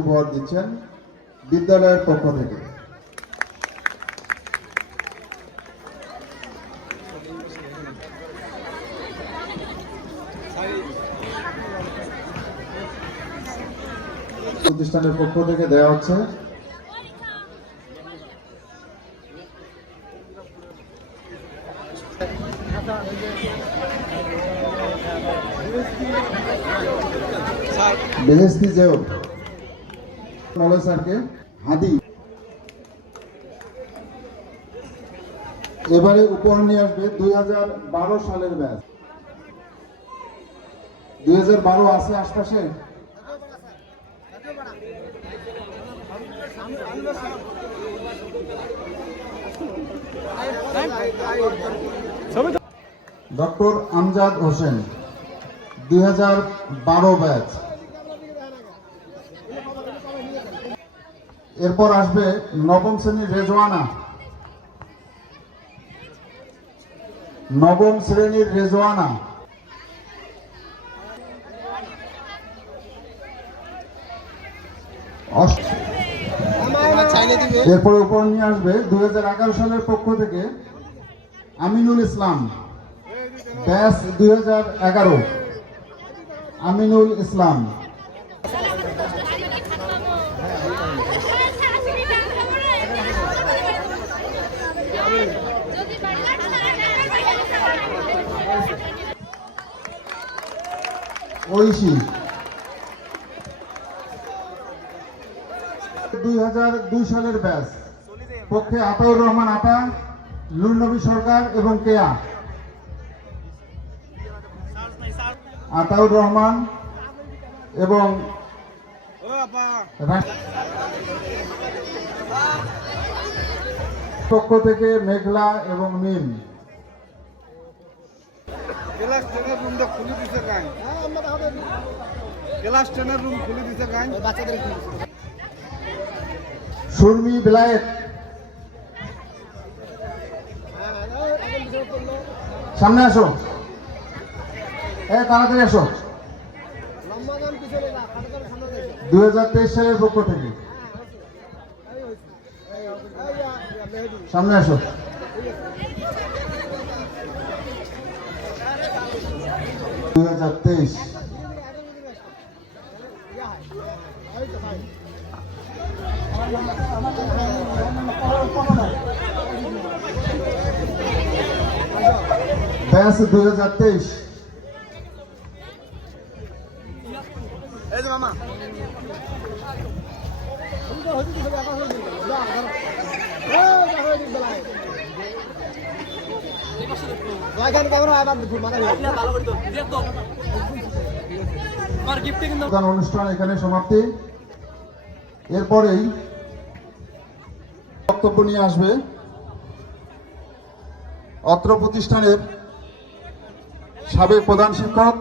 উপহার দিচ্ছেন বিদ্যালয়ের পক্ষ থেকে। প্রতিষ্ঠানের পক্ষ থেকে দেওয়া হচ্ছে। বেহেস্তি জেও। মলয় স্যারকে, হাদি। এবারে উপহার নিয়ে আসবে দুই সালের ব্যাচ। দুই আছে আশপাশে? ডক্টর আমজাদ হোসেন, দুই হাজার বারো ব্যাচ। এরপর আসবে নবম শ্রেণির রেজওয়ানা। নবম শ্রেণির রেজওয়ানা। এরপরে উপর নিয়ে আসবে দুই হাজার এগারো সালের পক্ষ থেকে আমিনুল ইসলাম। ব্যাস দুই হাজার এগারো। আমিনুল ইসলাম। ঐশী দুই হাজার দুই সালের ব্যাচ। পক্ষে আতাউর রহমান আতা লুলনবী সরকার এবং কেয়া। আতাউর রহমান এবং পক্ষ থেকে মেঘলা এবং মিম ক্লাস টেনের রুমটা খুলে দিছে গাই ক্লাস টেনের রুম খুলে দিছে গাই বাচ্চাদের সুরমি বিলায়েত। সামনে আসো। এ তাড়াতাড়ি আসো। দুই হাজার তেইশ সালের পক্ষ থেকে। সামনে আসো। হাজার তেইশ। ব্যাস দুই হাজার তেইশ। মামা। অনুষ্ঠান এখানে সমাপ্তি। এরপরেই বক্তব্য নিয়ে আসবে অত্র প্রতিষ্ঠানের সাবেক প্রধান শিক্ষক